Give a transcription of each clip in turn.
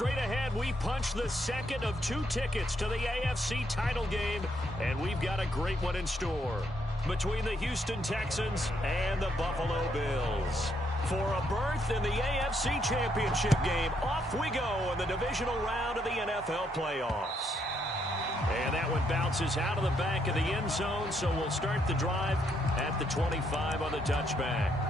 straight ahead, we punch the second of 2 tickets to the AFC title game, and we've got a great one in store between the Houston Texans and the Buffalo Bills. For a berth in the AFC Championship game, off we go in the divisional round of the NFL playoffs. And that one bounces out of the back of the end zone, so we'll start the drive at the 25 on the touchback.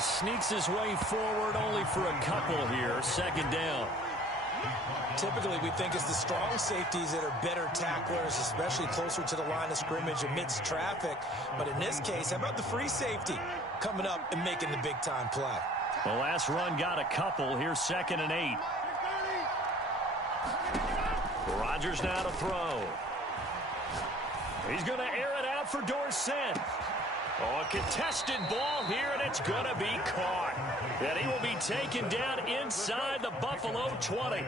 Sneaks his way forward only for a couple here. Second down. Typically, we think it's the strong safeties that are better tacklers, especially closer to the line of scrimmage amidst traffic. But in this case, how about the free safety coming up and making the big-time play? The last run got a couple. Here's 2nd and 8. Rodgers now to throw. He's going to air it out for Dorsett. Oh, a contested ball here, and it's going to be caught. And he will be taken down inside the Buffalo 20.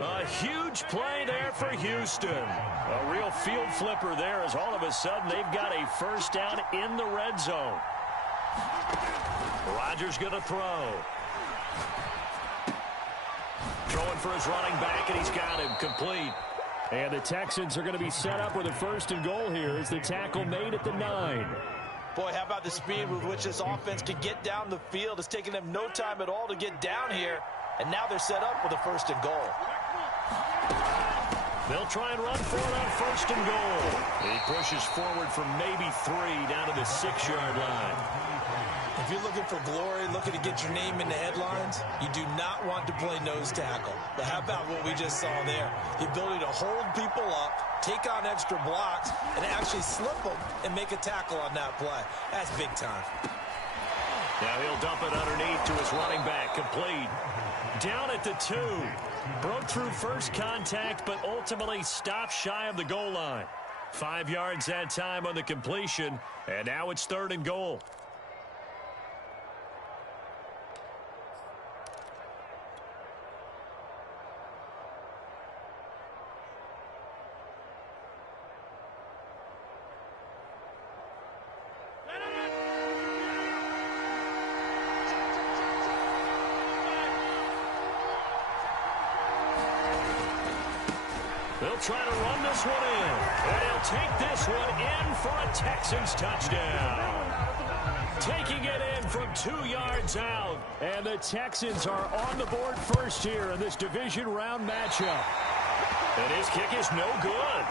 A huge play there for Houston. A real field flipper there as all of a sudden they've got a first down in the red zone. Rodgers going to throw. Throwing for his running back, and he's got him complete. And the Texans are going to be set up with a 1st and goal here as the tackle made at the 9. Boy, how about the speed with which this offense can get down the field? It's taken them no time at all to get down here. And now they're set up with a 1st and goal. They'll try and run for it on 1st and goal. He pushes forward from maybe 3 down to the 6-yard line. If you're looking for glory, looking to get your name in the headlines, you do not want to play nose tackle. But how about what we just saw there? The ability to hold people up, take on extra blocks, and actually slip them and make a tackle on that play. That's big time. Now he'll dump it underneath to his running back, complete. Down at the 2. Broke through first contact, but ultimately stopped shy of the goal line. 5 yards that time on the completion, and now it's 3rd and goal. They'll try to run this one in. And he'll take this one in for a Texans touchdown. Taking it in from 2 yards out. And the Texans are on the board first here in this division round matchup. And his kick is no good.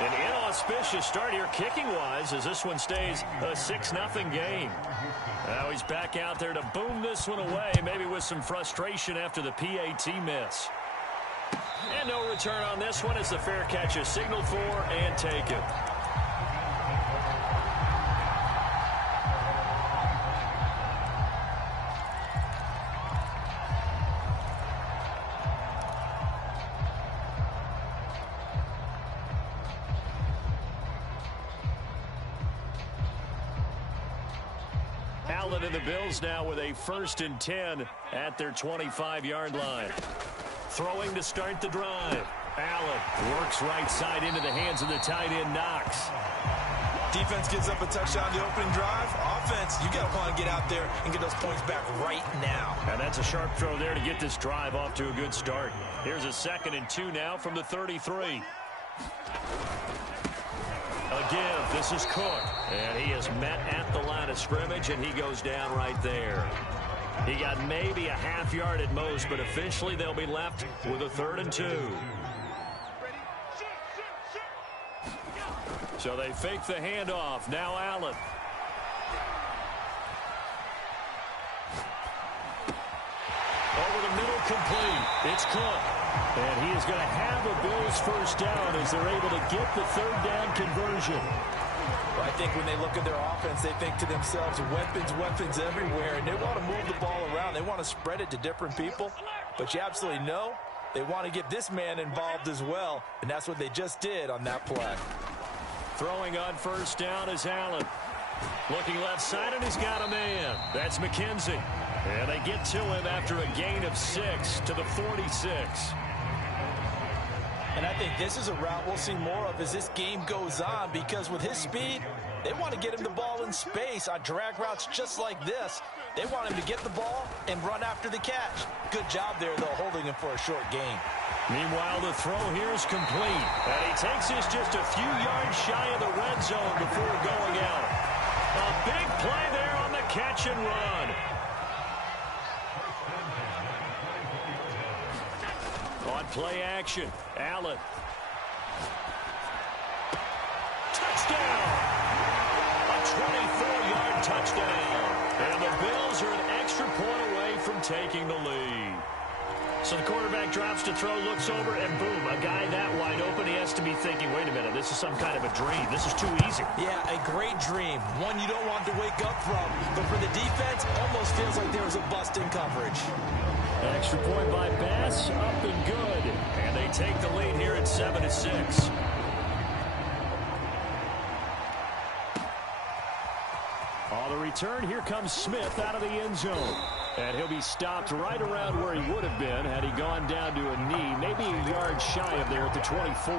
An inauspicious start here kicking-wise as this one stays a 6-0 game. Now he's back out there to boom this one away, maybe with some frustration after the PAT miss. And no return on this one as the fair catch is signaled for and taken. Allen and the Bills now with a 1st and 10 at their 25-yard line. Throwing to start the drive. Allen works right side into the hands of the tight end, Knox. Defense gives up a touchdown the opening drive. Offense, you got to want to get out there and get those points back right now. And that's a sharp throw there to get this drive off to a good start. Here's a 2nd and 2 now from the 33. Again, this is Cook. And he is met at the line of scrimmage, and he goes down right there. He got maybe a half yard at most, but officially they'll be left with a 3rd and 2. So they fake the handoff. Now Allen. Over the middle, complete. It's Cook. And he is going to have a Bills first down as they're able to get the 3rd down conversion. Well, I think when they look at their offense, they think to themselves, weapons everywhere, and they want to move the ball around. They want to spread it to different people. But you absolutely know They want to get this man involved as well, and that's what they just did on that play. Throwing on first down is Allen. Looking left side, and he's got a man. That's McKenzie. And they get to him after a gain of 6 to the 46. And I think this is a route we'll see more of as this game goes on, because with his speed, they want to get him the ball in space on drag routes just like this. They want him to get the ball and run after the catch. Good job there, though, holding him for a short gain. Meanwhile, the throw here is complete. And he takes this just a few yards shy of the red zone before going out. A big play there on the catch and run. On play action, Allen. Touchdown! A 24-yard touchdown. And the Bills are an extra point away from taking the lead. So the quarterback drops to throw, looks over, and boom, a guy that wide open, he has to be thinking, wait a minute, this is some kind of a dream. This is too easy. Yeah, a great dream. One you don't want to wake up from. But for the defense, almost feels like there was a bust in coverage. Extra point by Bass, up and good. And they take the lead here at 7-6. On the return, here comes Smith out of the end zone. And he'll be stopped right around where he would have been had he gone down to a knee, maybe a yard shy of there at the 24.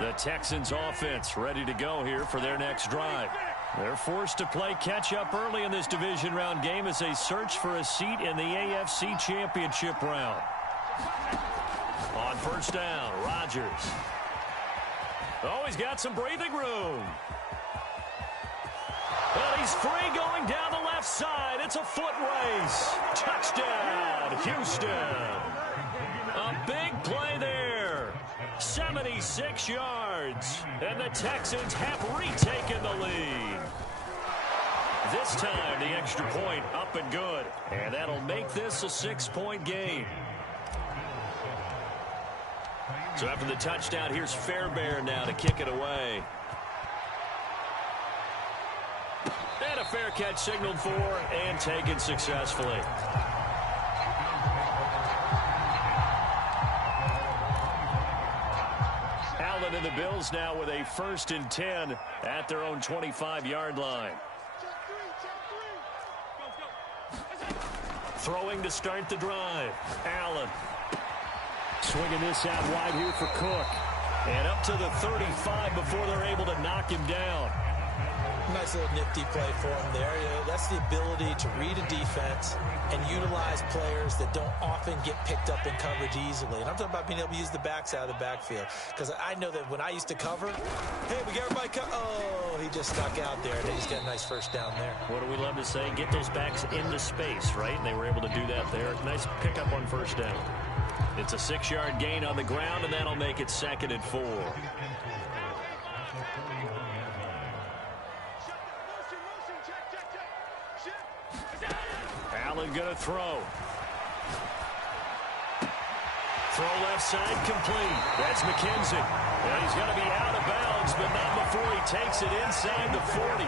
The Texans offense ready to go here for their next drive. They're forced to play catch-up early in this division round game as they search for a seat in the AFC Championship round. On first down, Rodgers. Oh, he's got some breathing room. But he's free going down the left side. It's a foot race. Touchdown, Houston. A big play there. 76 yards. And the Texans have retaken the lead. This time, the extra point up and good. And that'll make this a 6-point game. So after the touchdown, here's Fairbairn now to kick it away. And a fair catch signaled for and taken successfully. Allen and the Bills now with a 1st and 10 at their own 25-yard line. Throwing to start the drive. Allen. Swinging this out wide here for Cook. And up to the 35 before they're able to knock him down. Nice little nifty play for him there. That's the ability to read a defense and utilize players that don't often get picked up in coverage easily. And I'm talking about being able to use the backs out of the backfield. Because I know that when I used to cover, hey, we got everybody oh, he just stuck out there, and he's got a nice first down there. What do we love to say? Get those backs into space, right? And they were able to do that there. Nice pickup on first down. It's a 6-yard gain on the ground, and that'll make it 2nd and 4. Allen going to throw. Throw left side complete. That's McKenzie. And he's going to be out of bounds, but not before he takes it inside the 40.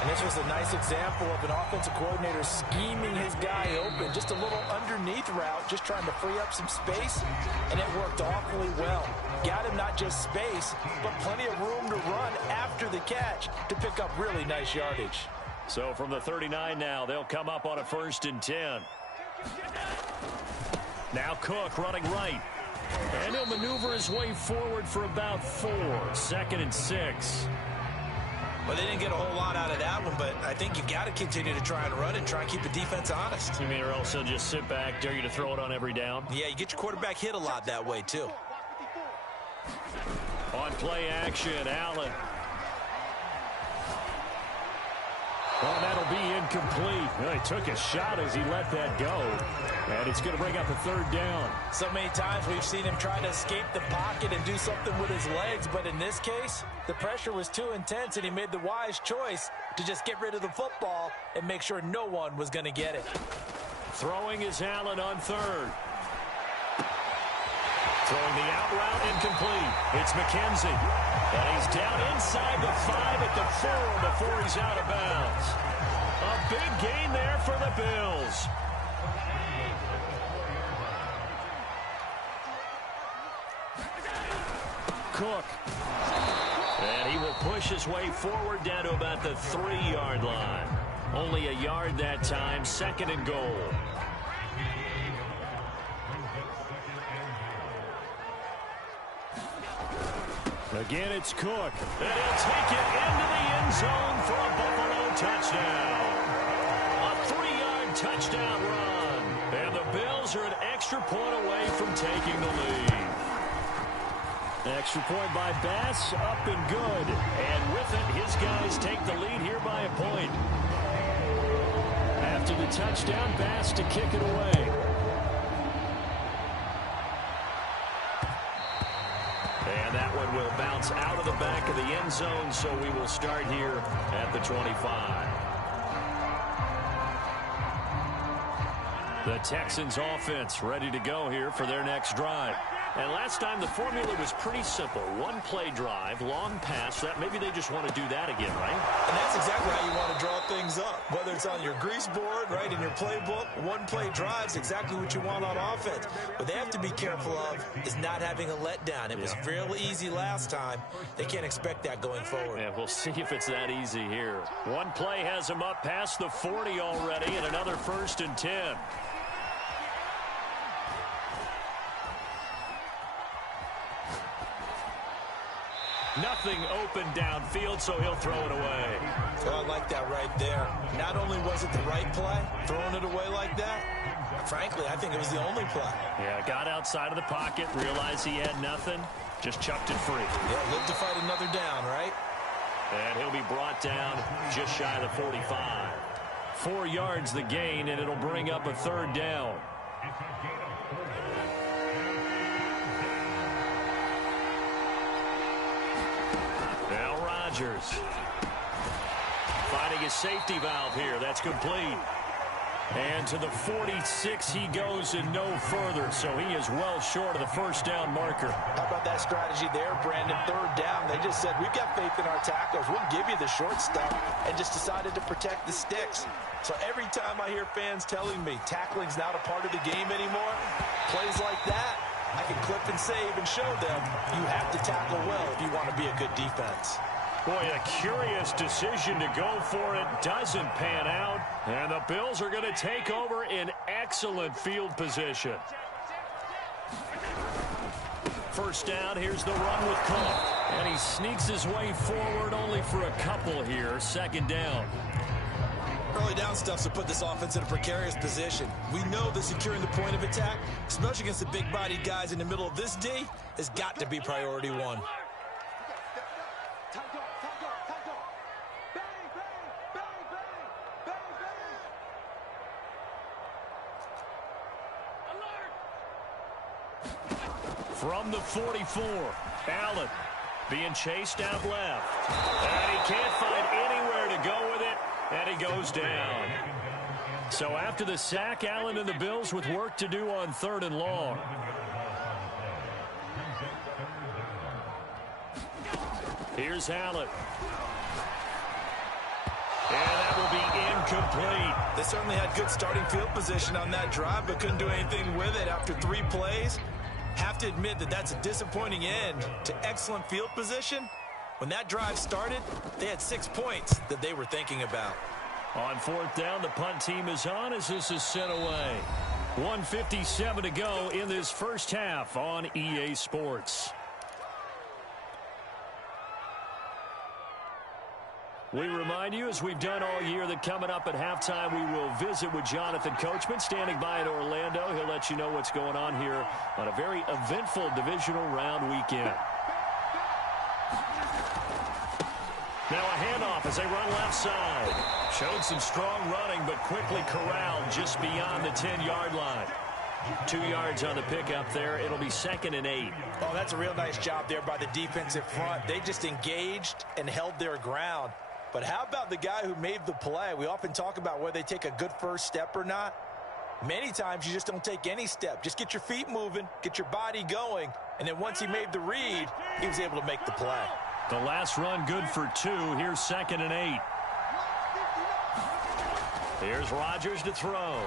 And this was a nice example of an offensive coordinator scheming his guy open. Just a little underneath route, just trying to free up some space, and it worked awfully well. Got him not just space, but plenty of room to run after the catch to pick up really nice yardage. So from the 39 now, they'll come up on a 1st and 10. Now Cook running right. And he'll maneuver his way forward for about 4. 2nd and 6. Well, they didn't get a whole lot out of that one, but I think you got to continue to try and run and try and keep the defense honest. You mean, or else they'll just sit back, dare you to throw it on every down? Yeah, you get your quarterback hit a lot that way, too. On play action, Allen. Well, that'll be incomplete. Well, he took a shot as he let that go. And it's going to bring up a 3rd down. So many times we've seen him try to escape the pocket and do something with his legs. But in this case, the pressure was too intense, and he made the wise choice to just get rid of the football and make sure no one was going to get it. Throwing is Allen on 3rd. Throwing the out route incomplete. It's McKenzie. And he's down inside the 5 at the 4 before he's out of bounds. A big gain there for the Bills. Cook. And he will push his way forward down to about the 3-yard line. Only a yard that time, 2nd and goal. Again, it's Cook. And he'll take it into the end zone for a Buffalo touchdown. A 3-yard touchdown run. And the Bills are an extra point away from taking the lead. Extra point by Bass, up and good. And with it, his guys take the lead here by a point. After the touchdown, Bass to kick it away. And that one will bounce out of the back of the end zone, so we will start here at the 25. The Texans offense ready to go here for their next drive. And last time the formula was pretty simple. 1-play drive, long pass. That maybe they just want to do that again, right? And that's exactly how you want to draw things up. Whether it's on your grease board, right, in your playbook, 1-play drive's exactly what you want on offense. What they have to be careful of is not having a letdown. It was fairly easy last time. They can't expect that going forward. Yeah, we'll see if it's that easy here. 1 play has them up past the 40 already, and another 1st and 10. Nothing open downfield, so he'll throw it away. Oh, I like that right there. Not only was it the right play, throwing it away like that, frankly, I think it was the only play. Yeah, got outside of the pocket, realized he had nothing, just chucked it free. Yeah, lived to fight another down, right? And he'll be brought down just shy of the 45. 4 yards the gain, and it'll bring up a 3rd down. Now Rodgers. Finding his safety valve here. That's complete. And to the 46 he goes and no further, so he is well short of the 1st down marker. How about that strategy there, Brandon? 3rd down. They just said, we've got faith in our tackles. We'll give you the short stuff, and just decided to protect the sticks. So every time I hear fans telling me tackling's not a part of the game anymore, plays like that, I can clip and save and show them you have to tackle well if you want to be a good defense. Boy, a curious decision to go for it. Doesn't pan out. And the Bills are going to take over in excellent field position. 1st down, here's the run with Cook. And he sneaks his way forward only for a couple here. 2nd down. Early down stuff to put this offense in a precarious position. We know that securing the point of attack, especially against the big-bodied guys in the middle of this D, has got to be priority 1. From the 44, Allen being chased out left. And he can't find anywhere to go with it, and he goes down. So after the sack, Allen and the Bills with work to do on 3rd and long. Here's Allen. And that will be incomplete. They certainly had good starting field position on that drive, but couldn't do anything with it after 3 plays. Have to admit that that's a disappointing end to excellent field position. When that drive started, they had 6 points that they were thinking about. On 4th down, the punt team is on as this is sent away. 1:57 to go in this 1st half on EA Sports. We remind you, as we've done all year, that coming up at halftime, we will visit with Jonathan Coachman, standing by in Orlando. He'll let you know what's going on here on a very eventful divisional round weekend. Now a handoff as they run left side. Showed some strong running, but quickly corralled just beyond the 10-yard line. 2 yards on the pickup there. It'll be 2nd and 8. Oh, that's a real nice job there by the defensive front. They just engaged and held their ground. But how about the guy who made the play? We often talk about whether they take a good first step or not. Many times you just don't take any step. Just get your feet moving, get your body going, and then once he made the read, he was able to make the play. The last run good for 2. Here's 2nd and 8. Here's Rodgers to throw.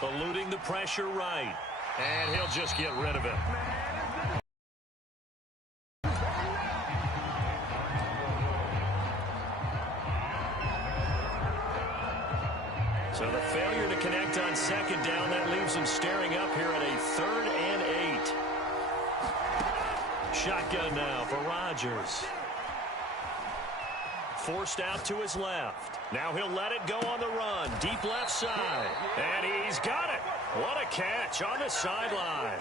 Eluding the pressure right. And he'll just get rid of it. So the failure to connect on 2nd down, that leaves him staring up here at a 3rd and 8. Shotgun now for Rodgers. Forced out to his left. Now he'll let it go on the run. Deep left side. And he's got it. What a catch on the sideline.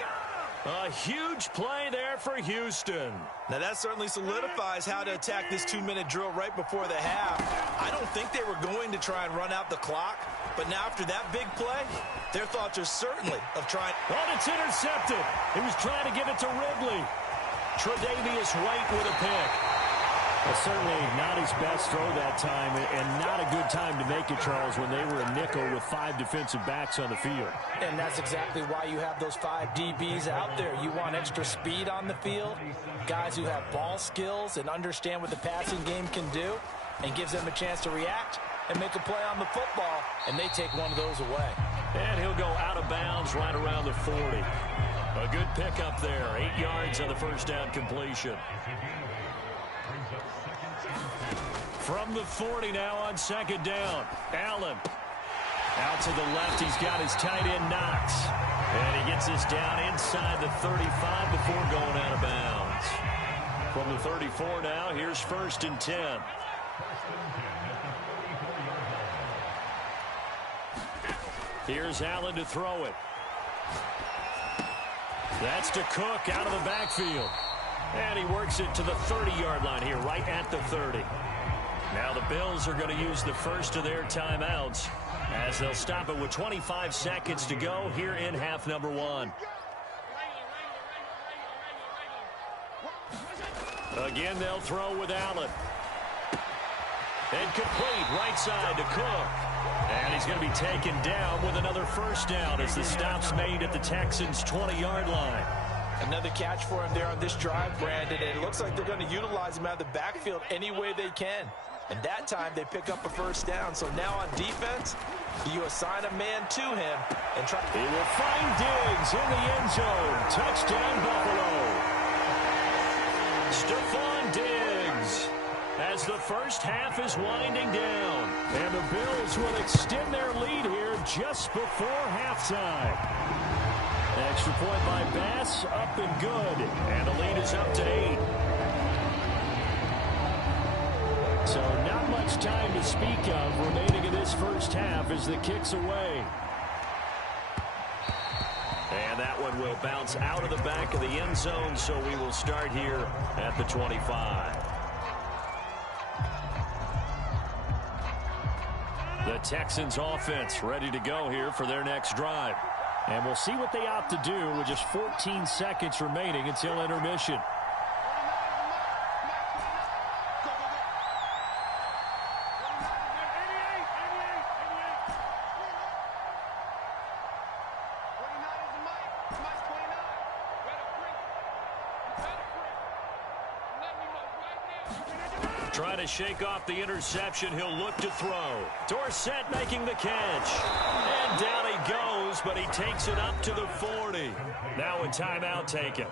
A huge play there for Houston. Now that certainly solidifies how to attack this 2-minute drill right before the half. I don't think they were going to try and run out the clock, but now after that big play, their thoughts are certainly of trying. Oh, it's intercepted. He was trying to give it to Ridley. Tre'Davious White with a pick. Well, certainly not his best throw that time, and not a good time to make it, Charles, when they were a nickel with 5 defensive backs on the field. And that's exactly why you have those 5 DBs out there. You want extra speed on the field, guys who have ball skills and understand what the passing game can do, and gives them a chance to react and make a play on the football, and they take one of those away. And he'll go out of bounds right around the 40. A good pickup there, 8 yards on the first down completion. From the 40 now on 2nd down. Allen. Out to the left, he's got his tight end Knox. And he gets this down inside the 35 before going out of bounds. From the 34 now, here's 1st and 10. Here's Allen to throw it. That's to Cook out of the backfield. And he works it to the 30-yard line here, right at the 30. Now the Bills are going to use the first of their timeouts as they'll stop it with 25 seconds to go here in half number 1. Again, they'll throw with Allen. And complete right side to Cook. And he's going to be taken down with another first down as the stop's made at the Texans' 20-yard line. Another catch for him there on this drive, Brandon, and it looks like they're going to utilize him out of the backfield any way they can. And that time they pick up a first down. So now on defense, you assign a man to him and try. He will find Diggs in the end zone. Touchdown, Buffalo. Stephon Diggs as the first half is winding down. And the Bills will extend their lead here just before halftime. Extra point by Bass, up and good. And the lead is up to 8. So not much time to speak of remaining in this first half as the kick's away. And that one will bounce out of the back of the end zone, so we will start here at the 25. The Texans offense ready to go here for their next drive. And we'll see what they opt to do with just 14 seconds remaining until intermission. Trying to shake off the interception. He'll look to throw. Dorsett making the catch. And down he goes, but he takes it up to the 40. Now a timeout taken.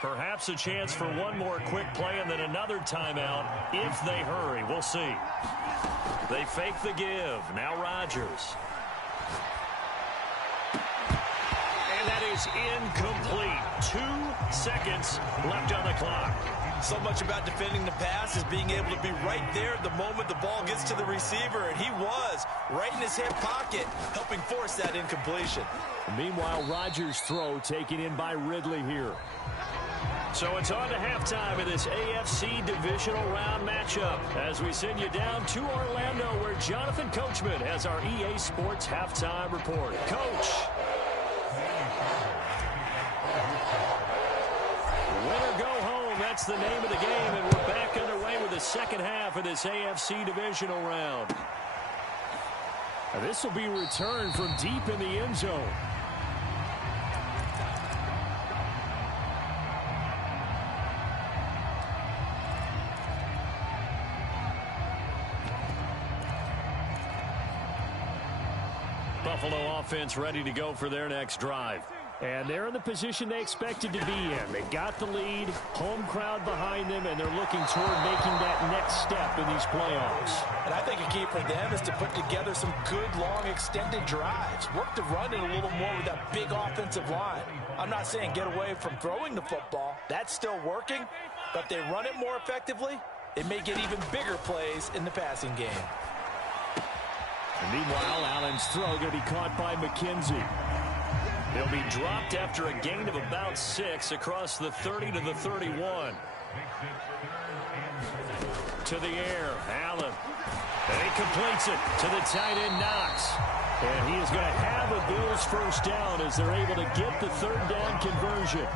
Perhaps a chance for one more quick play and then another timeout if they hurry. We'll see. They fake the give. Now Rodgers. And that is incomplete. 2 seconds left on the clock. So much about defending the pass is being able to be right there the moment the ball gets to the receiver, and he was right in his hip pocket, helping force that incompletion. Meanwhile, Rodgers' throw taken in by Ridley here. So it's on to halftime in this AFC divisional round matchup as we send you down to Orlando where Jonathan Coachman has our EA Sports halftime report. Coach. Winner go home. That's the name of the game, and we're back underway with the second half of this AFC divisional round. This will be returned from deep in the end zone. Buffalo offense ready to go for their next drive. And they're in the position they expected to be in. They got the lead, home crowd behind them, and they're looking toward making that next step in these playoffs. And I think a key for them is to put together some good, long, extended drives. Work the run in a little more with that big offensive line. I'm not saying get away from throwing the football. That's still working. But if they run it more effectively, it may get even bigger plays in the passing game. And meanwhile, Allen's throw going to be caught by McKenzie. He'll be dropped after a gain of about 6 across the 30 to the 31. To the air, Allen. And he completes it to the tight end, Knox. And he is going to have a Bills first down as they're able to get the third down conversion.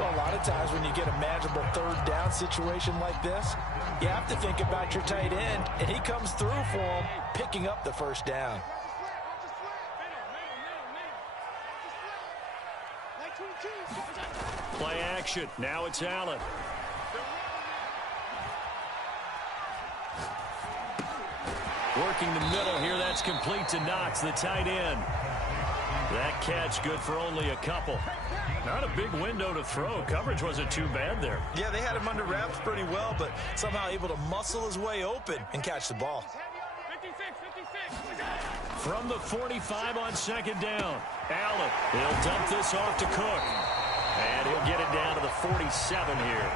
Well, a lot of times when you get a manageable third down situation like this, you have to think about your tight end, and he comes through for him, picking up the first down. Play action. Now it's Allen. Working the middle here. That's complete to Knox, the tight end. That catch good for only a couple. Not a big window to throw. Coverage wasn't too bad there. Yeah, they had him under wraps pretty well, but somehow able to muscle his way open and catch the ball. From the 45 on second down, Allen. He'll dump this off to Cook. And he'll get it down to the 47 here.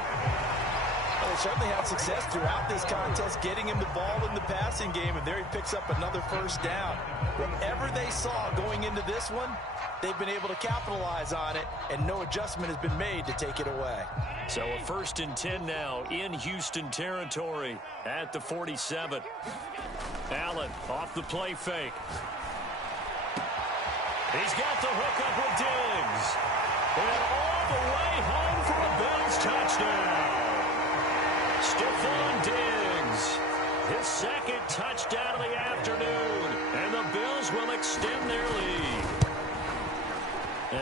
Well, they certainly had success throughout this contest, getting him the ball in the passing game, and there he picks up another first down. Whatever they saw going into this one, they've been able to capitalize on it, and no adjustment has been made to take it away. So a 1st and 10 now in Houston territory at the 47. Allen off the play fake. He's got the hook up with Diggs. And all the way home for a Bills touchdown. Stephon Diggs, his second touchdown of the afternoon, and the Bills will extend their lead.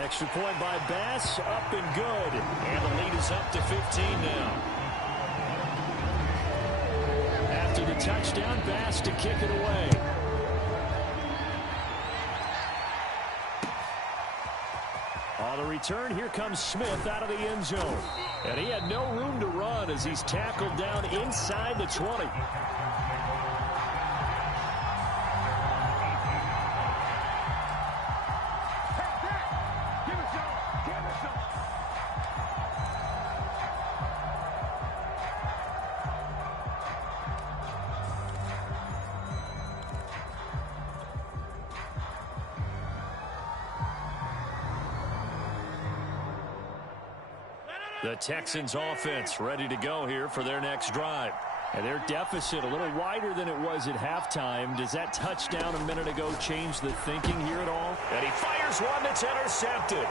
Extra point by Bass, up and good, and the lead is up to 15 now. After the touchdown, Bass to kick it away. On the return, here comes Smith out of the end zone. And he had no room to run as he's tackled down inside the 20. The Texans offense ready to go here for their next drive. And their deficit a little wider than it was at halftime. Does that touchdown a minute ago change the thinking here at all? And he fires one that's intercepted.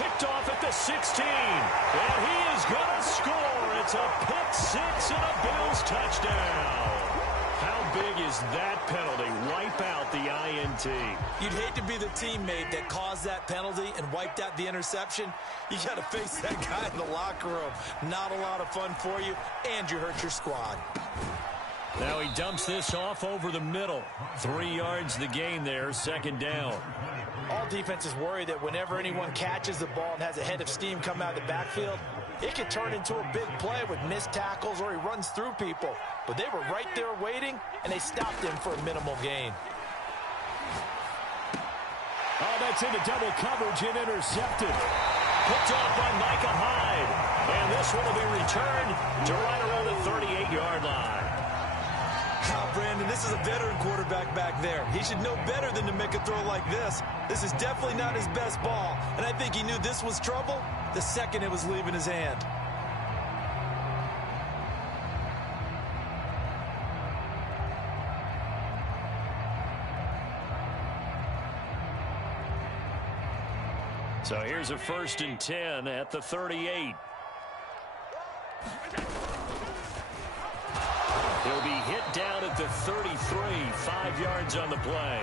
Picked off at the 16. And he is going to score. It's a pick six and a Bills touchdown. How big is that penalty? Wipe out the INT. You'd hate to be the teammate that caused that penalty and wiped out the interception. You got to face that guy in the locker room. Not a lot of fun for you, and you hurt your squad. Now he dumps this off over the middle. 3 yards the gain there, second down. All defenses worry that whenever anyone catches the ball and has a head of steam come out of the backfield, it could turn into a big play with missed tackles or he runs through people. But they were right there waiting, and they stopped him for a minimal gain. Oh, that's into double coverage and intercepted. Picked off by Micah Hyde. And this one will be returned to right around the 38-yard line. Brandon, this is a veteran quarterback back there. He should know better than to make a throw like this. This is definitely not his best ball, and I think he knew this was trouble the second it was leaving his hand. So here's a 1st and 10 at the 38. He'll be hit down at the 33. 5 yards on the play.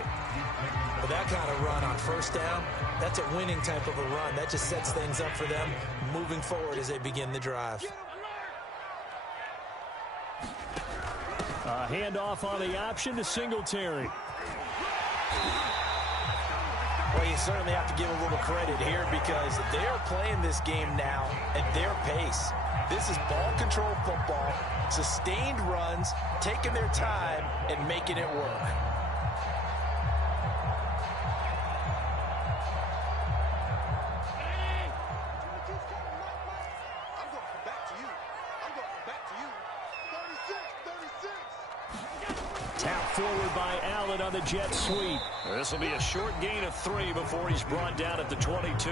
But that kind of run on first down, that's a winning type of a run. That just sets things up for them moving forward as they begin the drive. A handoff on the option to Singletary. Well, you certainly have to give a little credit here because they are playing this game now at their pace. This is ball control football, sustained runs, taking their time and making it work. Tap forward by Allen on the jet sweep. This will be a short gain of 3 before he's brought down at the 22.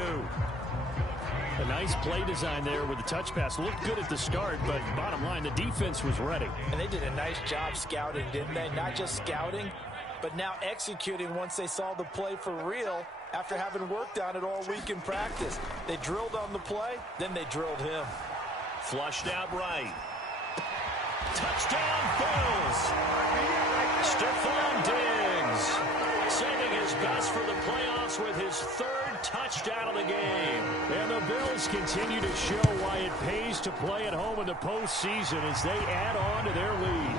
A nice play design there with the touch pass. Looked good at the start, but bottom line, the defense was ready. And they did a nice job scouting, didn't they? Not just scouting, but now executing once they saw the play for real after having worked on it all week in practice. They drilled on the play, then they drilled him. Flushed out right. Touchdown, Bills! Stephon Diggs saving his best for the playoffs with his 3rd touchdown of the game. And the Bills continue to show why it pays to play at home in the postseason as they add on to their lead.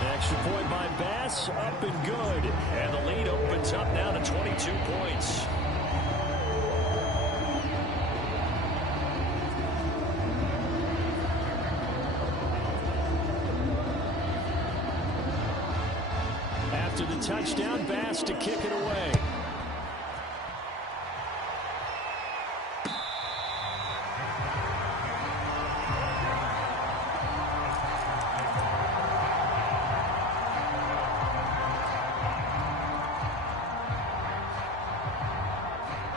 An extra point by Bass, up and good. And the lead opens up now to 22 points. After the touchdown, Bass to kick it away.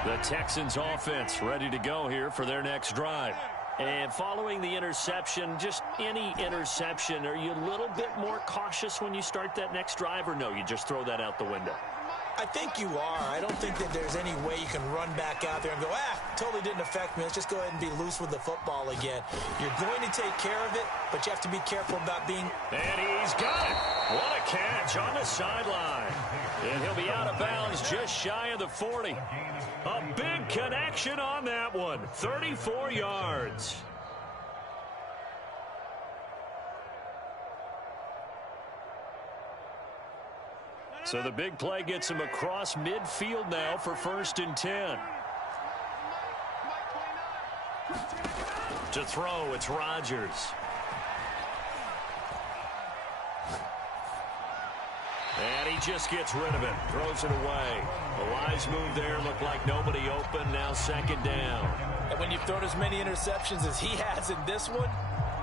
The Texans offense ready to go here for their next drive. And following the interception, just any interception, are you a little bit more cautious when you start that next drive, or no, you just throw that out the window? I think you are. I don't think that there's any way you can run back out there and go, totally didn't affect me. Let's just go ahead and be loose with the football again. You're going to take care of it, but you have to be careful about being... And he's got it. What a catch on the sideline. And he'll be out of bounds just shy of the 40. A big connection on that one. 34 yards. So the big play gets him across midfield now for 1st and 10. To throw, it's Rodgers. And he just gets rid of it. Throws it away. A wise move there. Looked like nobody open. Now 2nd down. And when you've thrown as many interceptions as he has in this one,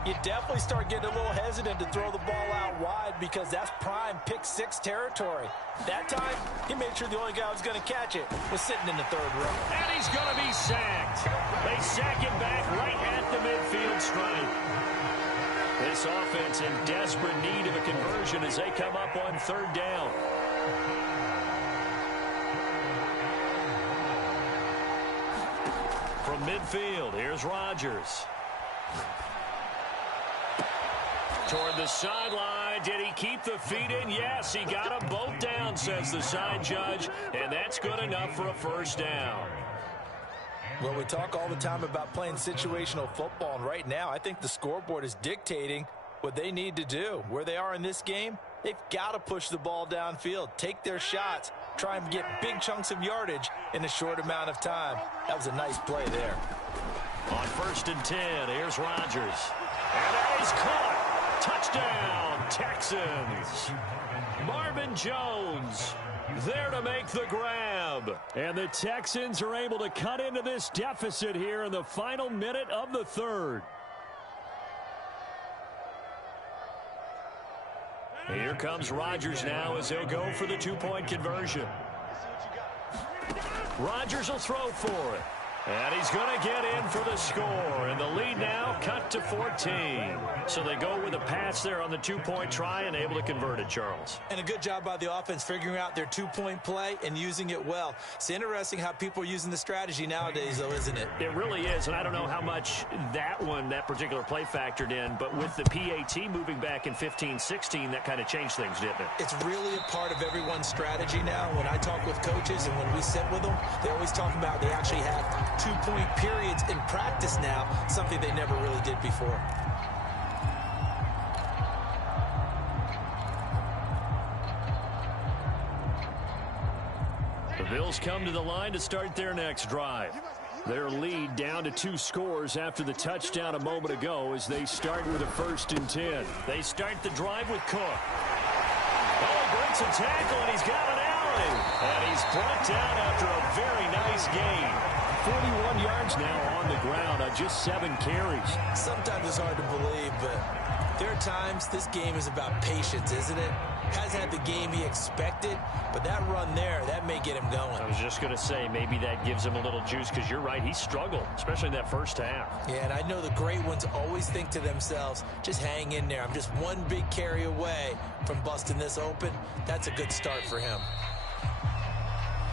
you definitely start getting a little hesitant to throw the ball out wide because that's prime pick-6 territory. That time, he made sure the only guy who was going to catch it was sitting in the 3rd row. And he's going to be sacked. They sack him back right at the midfield stripe. This offense in desperate need of a conversion as they come up on 3rd down. From midfield, here's Rodgers. Toward the sideline. Did he keep the feet in? Yes, he got them both down, says the side judge. And that's good enough for a 1st down. Well, we talk all the time about playing situational football, and right now I think the scoreboard is dictating what they need to do. Where they are in this game, they've got to push the ball downfield, take their shots, try and get big chunks of yardage in a short amount of time. That was a nice play there. On 1st and 10, here's Rodgers. And that is caught. Touchdown, Texans. Marvin Jones there to make the grab. And the Texans are able to cut into this deficit here in the final minute of the 3rd. Here comes Rodgers now as he'll go for the 2-point conversion. Rodgers will throw for it. And he's going to get in for the score. And the lead now cut to 14. So they go with a pass there on the two-point try and able to convert it, Charles. And a good job by the offense figuring out their two-point play and using it well. It's interesting how people are using the strategy nowadays, though, isn't it? It really is. And I don't know how much that particular play factored in. But with the PAT moving back in 15-16, that kind of changed things, didn't it? It's really a part of everyone's strategy now. When I talk with coaches and when we sit with them, they always talk about they actually have two-point periods in practice now, something they never really did before. The Bills come to the line to start their next drive. Their lead down to 2 scores after the touchdown a moment ago as they start with a 1st and 10. They start the drive with Cook. Oh, he breaks a tackle, and he's got an alley. And he's brought down after a very nice gain. 41 yards now on the ground on just 7 carries. Sometimes it's hard to believe, but there are times this game is about patience, isn't it? Hasn't had the game he expected, but that run there, that may get him going. I was just going to say, maybe that gives him a little juice, because you're right, he struggled, especially in that first half. Yeah, and I know the great ones always think to themselves, just hang in there. I'm just one big carry away from busting this open. That's a good start for him.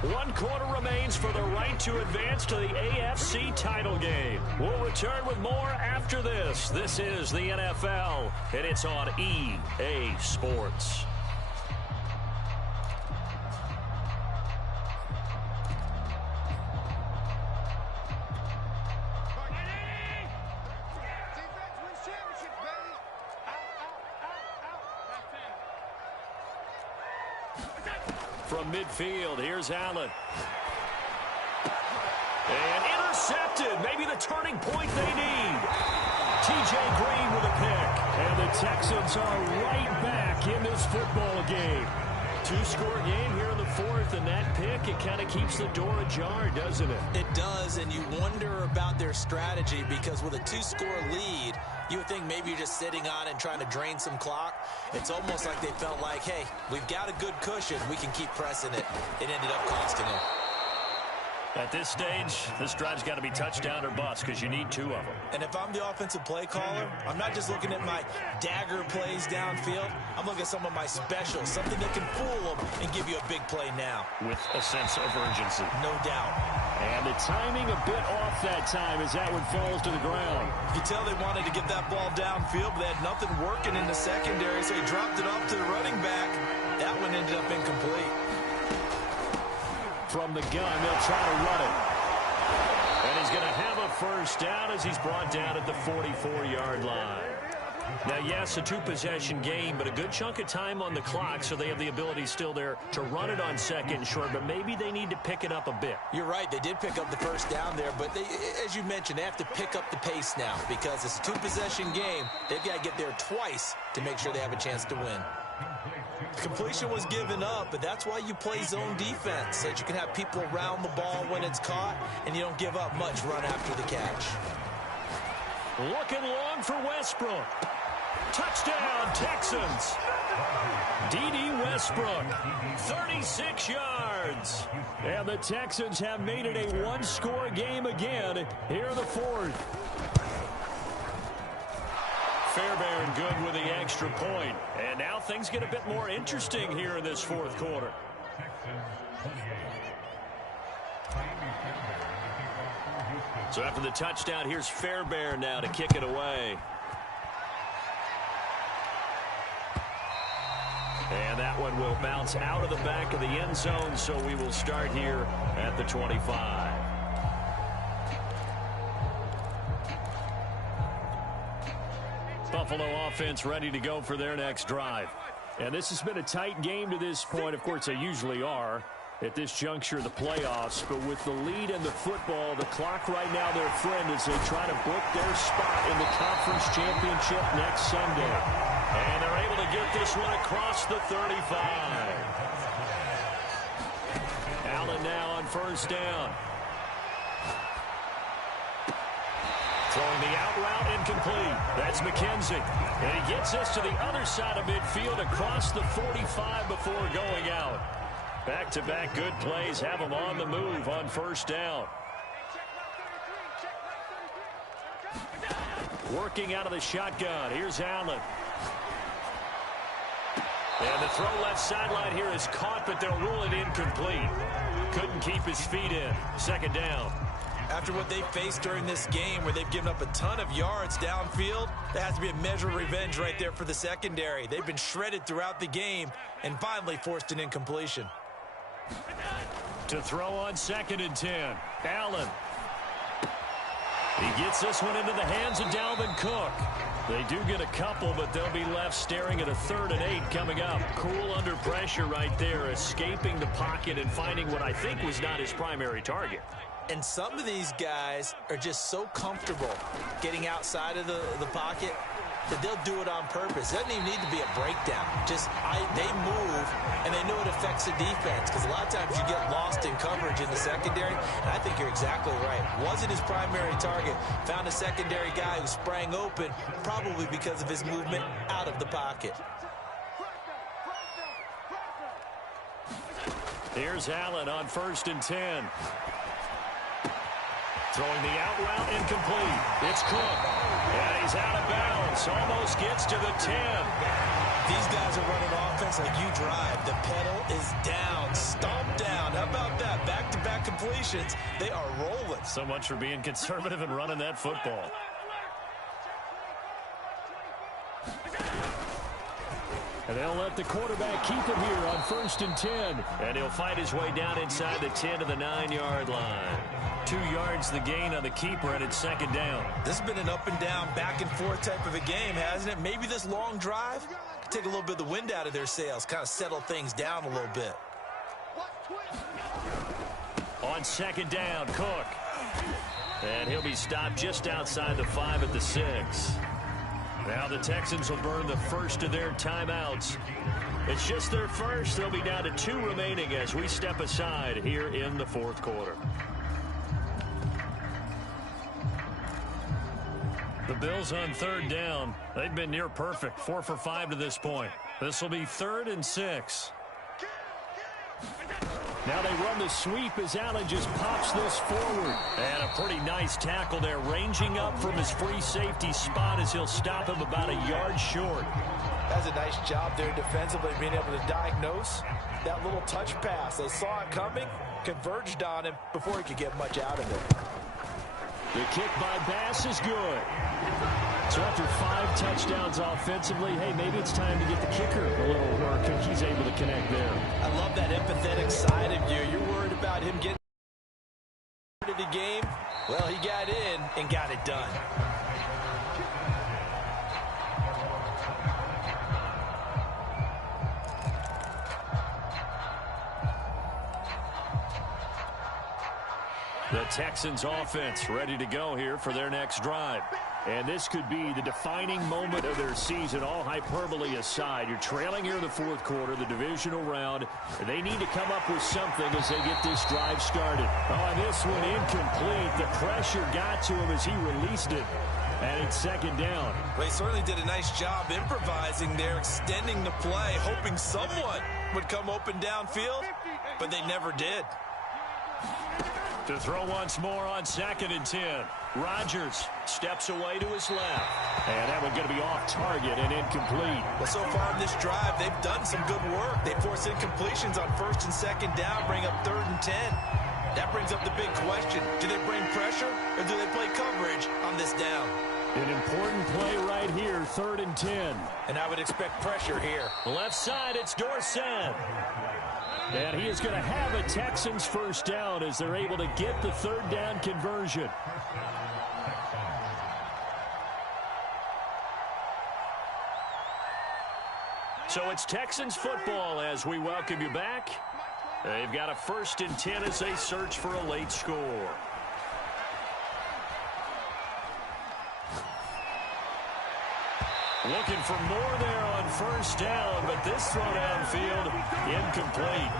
1 quarter remains for the right to advance to the AFC title game. We'll return with more after this. This is the NFL, and it's on EA Sports. From midfield, here's Allen. And intercepted. Maybe the turning point they need. T.J. Green with a pick. And the Texans are right back in this football game. 2-score game here in the 4th, and that pick, it kind of keeps the door ajar, doesn't it? It does, and you wonder about their strategy, because with a 2-score lead, you would think maybe you're just sitting on it and trying to drain some clock. It's almost like they felt like, hey, we've got a good cushion. We can keep pressing it. It ended up costing them. At this stage, this drive's got to be touchdown or bust, because you need 2 of them. And if I'm the offensive play caller, I'm not just looking at my dagger plays downfield. I'm looking at some of my specials, something that can fool them and give you a big play now. With a sense of urgency. No doubt. And the timing a bit off that time as that one falls to the ground. You can tell they wanted to get that ball downfield, but they had nothing working in the secondary, so he dropped it off to the running back. That one ended up incomplete. From the gun, they'll try to run it. And he's going to have a first down as he's brought down at the 44-yard line. Now, yes, a 2-possession game, but a good chunk of time on the clock, so they have the ability still there to run it on 2nd and short, but maybe they need to pick it up a bit. You're right. They did pick up the first down there, but they, as you mentioned, they have to pick up the pace now because it's a 2-possession game. They've got to get there twice to make sure they have a chance to win. Completion was given up, but that's why you play zone defense, so that you can have people around the ball when it's caught, and you don't give up much run after the catch. Looking long for Westbrook. Touchdown, Texans. D.D. Westbrook, 36 yards. And the Texans have made it a 1-score game again here in the 4th. Fairbairn good with the extra point. And now things get a bit more interesting here in this 4th quarter. So after the touchdown, here's Fairbairn now to kick it away. And that one will bounce out of the back of the end zone, so we will start here at the 25. Buffalo offense ready to go for their next drive. And this has been a tight game to this point. Of course, they usually are at this juncture of the playoffs. But with the lead in the football, the clock right now their friend as they try to book their spot in the conference championship next Sunday. And they're able to get this one across the 35. Allen now on first down. Throwing the out route incomplete. That's McKenzie. And he gets this to the other side of midfield across the 45 before going out. Back-to-back good plays have him on the move on first down. Working out of the shotgun. Here's Allen. And the throw left sideline here is caught, but they'll rule it incomplete. Couldn't keep his feet in. Second down. After what they faced during this game where they've given up a ton of yards downfield, there has to be a measure of revenge right there for the secondary. They've been shredded throughout the game and finally forced an incompletion. To throw on 2nd and 10. Allen. He gets this one into the hands of Dalvin Cook. They do get a couple, but they'll be left staring at a 3rd and 8 coming up. Cool under pressure right there, escaping the pocket and finding what I think was not his primary target. And some of these guys are just so comfortable getting outside of the pocket that they'll do it on purpose. It doesn't even need to be a breakdown. They move, and they know it affects the defense because a lot of times you get lost in coverage in the secondary, and I think you're exactly right. Wasn't his primary target. Found a secondary guy who sprang open, probably because of his movement out of the pocket. Here's Allen on 1st and 10. Throwing the out route incomplete. It's Cook. And he's out of bounds. Almost gets to the 10. These guys are running offense like you drive. The pedal is down. Stomp down. How about that? Back-to-back completions. They are rolling. So much for being conservative and running that football. And they'll let the quarterback keep it here on 1st and 10. And he'll fight his way down inside the 10 to the 9-yard line. 2 yards the gain on the keeper, and it's 2nd down. This has been an up-and-down, back-and-forth type of a game, hasn't it? Maybe this long drive could take a little bit of the wind out of their sails, kind of settle things down a little bit. On 2nd down, Cook. And he'll be stopped just outside the 5 at the 6. Now the Texans will burn the first of their timeouts. It's just their first. They'll be down to 2 remaining as we step aside here in the 4th quarter. The Bills on 3rd down. They've been near perfect. 4 for 5 to this point. This will be 3rd and 6. Now they run the sweep as Allen just pops this forward. And a pretty nice tackle there, ranging up from his free safety spot as he'll stop him about a yard short. That's a nice job there defensively, being able to diagnose that little touch pass. They saw it coming, converged on him before he could get much out of it. The kick by Bass is good. So after 5 touchdowns offensively, hey, maybe it's time to get the kicker a little work, and he's able to connect there. I love that empathetic side of you. You're worried about him getting into the game. Well, he got in and got it done. The Texans offense ready to go here for their next drive. And this could be the defining moment of their season, all hyperbole aside. You're trailing here in the 4th quarter, the divisional round. They need to come up with something as they get this drive started. Oh, this one incomplete. The pressure got to him as he released it. And it's 2nd down. Well, he certainly did a nice job improvising there, extending the play, hoping someone would come open downfield, but they never did. To throw once more on 2nd and 10. Rodgers steps away to his left. And that one going to be off target and incomplete. Well, so far in this drive, they've done some good work. They force incompletions on 1st and 2nd down, bring up 3rd and 10. That brings up the big question. Do they bring pressure or do they play coverage on this down? An important play right here, 3rd and 10. And I would expect pressure here. Left side, it's Dorsett. And he is going to have a Texans first down as they're able to get the 3rd down conversion. So it's Texans football as we welcome you back. They've got a 1st and 10 as they search for a late score. Looking for more there on 1st down, but this throw downfield incomplete.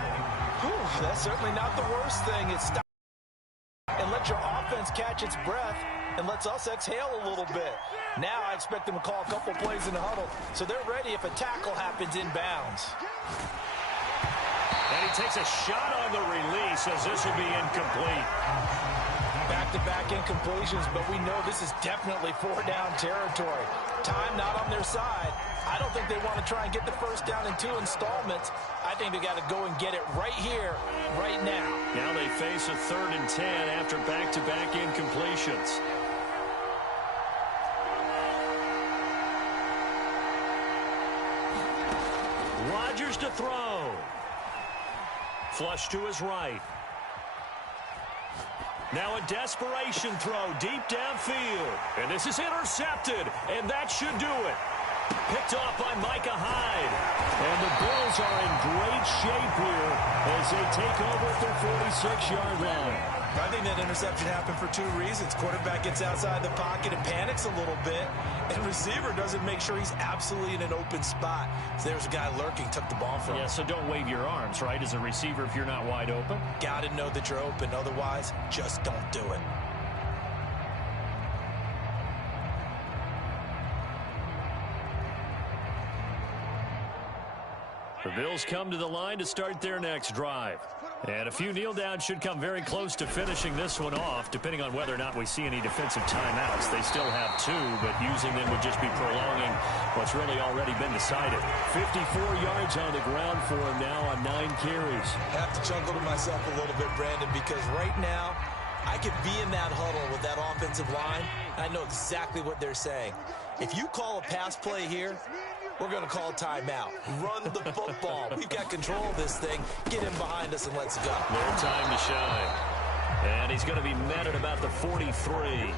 Whew, that's certainly not the worst thing. It's stop and let your offense catch its breath and lets us exhale a little bit. Now I expect them to call a couple plays in the huddle, so they're ready if a tackle happens inbounds. And he takes a shot on the release as this will be incomplete. Back back-to-back incompletions, but we know this is definitely four-down territory. Time not on their side. I don't think they want to try and get the first down in 2 installments. I think they got to go and get it right here, right now. Now they face a 3rd and 10 after back-to-back incompletions. Rodgers to throw. Flush to his right. Now a desperation throw deep downfield. And this is intercepted, and that should do it. Picked off by Micah Hyde. And the Bills are in great shape here as they take over at their 46-yard line. I think that interception happened for 2 reasons. Quarterback gets outside the pocket and panics a little bit, and receiver doesn't make sure he's absolutely in an open spot. So there's a guy lurking, took the ball from him. Yeah, so don't wave your arms, right, as a receiver if you're not wide open. Got to know that you're open. Otherwise, just don't do it. The Bills come to the line to start their next drive. And a few kneel downs should come very close to finishing this one off, depending on whether or not we see any defensive timeouts. They still have 2, but using them would just be prolonging what's really already been decided. 54 yards on the ground for him now on 9 carries. I have to chuckle to myself a little bit, Brandon, because right now I could be in that huddle with that offensive line, and I know exactly what they're saying. If you call a pass play here, we're going to call timeout. Run the football. We've got control of this thing. Get him behind us and let's go. No time to shine. And he's going to be met at about the 43.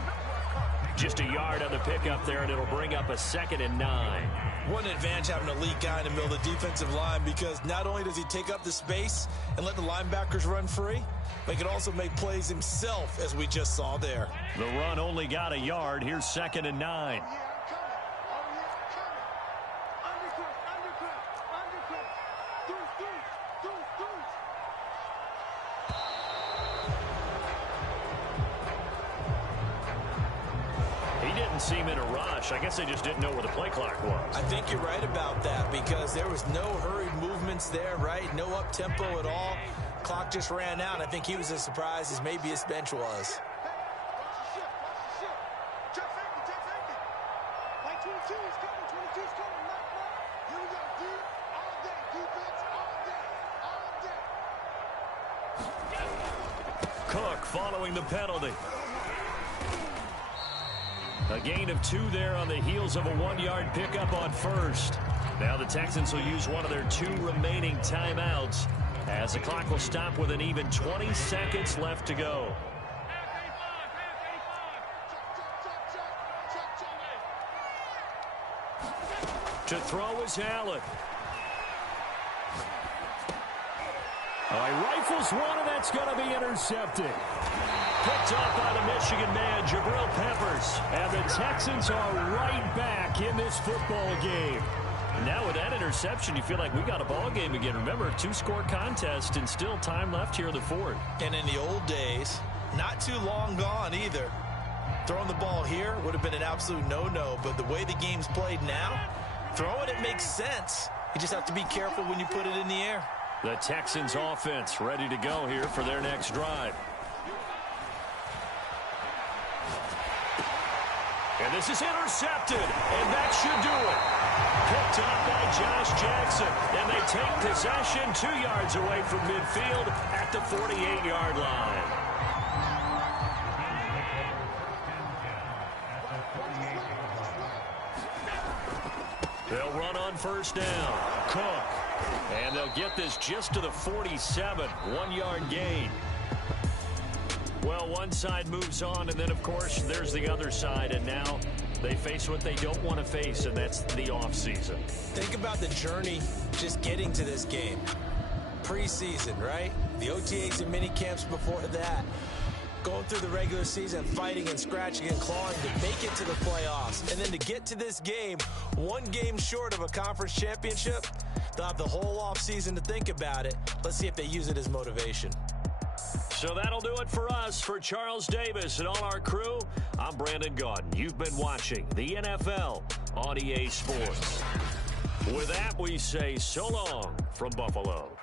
Just a yard on the pickup there, and it'll bring up a 2nd and 9. One advantage having an elite guy in the middle of the defensive line, because not only does he take up the space and let the linebackers run free, but he can also make plays himself, as we just saw there. The run only got a yard. Here's 2nd and 9. Seem in a rush. I guess they just didn't know where the play clock was. I think you're right about that, because there was no hurried movements there, right? No up-tempo at all. Clock just ran out. I think he was as surprised as maybe his bench was. Cook following the penalty. A gain of 2 there on the heels of a 1-yard pickup on first. Now the Texans will use one of their 2 remaining timeouts as the clock will stop with an even 20 seconds left to go. To throw is Allen. He rifles one, and that's going to be intercepted. Picked up by the Michigan man, Jabril Peppers. And the Texans are right back in this football game. Now with that interception, you feel like we got a ball game again. Remember, 2-score contest and still time left here in the 4th. And in the old days, not too long gone either, throwing the ball here would have been an absolute no-no. But the way the game's played now, throwing it makes sense. You just have to be careful when you put it in the air. The Texans offense ready to go here for their next drive. And this is intercepted, and that should do it. Picked up by Josh Jackson, and they take possession 2 yards away from midfield at the 48-yard line. They'll run on first down. Cook. And they'll get this just to the 47, 1-yard gain. Well, one side moves on, and then, of course, there's the other side, and now they face what they don't want to face, and that's the offseason. Think about the journey just getting to this game. Preseason, right? The OTAs and mini camps before that. Going through the regular season, fighting and scratching and clawing to make it to the playoffs. And then to get to this game, 1 game short of a conference championship, they'll have the whole offseason to think about it. Let's see if they use it as motivation. So that'll do it for us. For Charles Davis and all our crew, I'm Brandon Gaudin. You've been watching the NFL on EA Sports. With that, we say so long from Buffalo.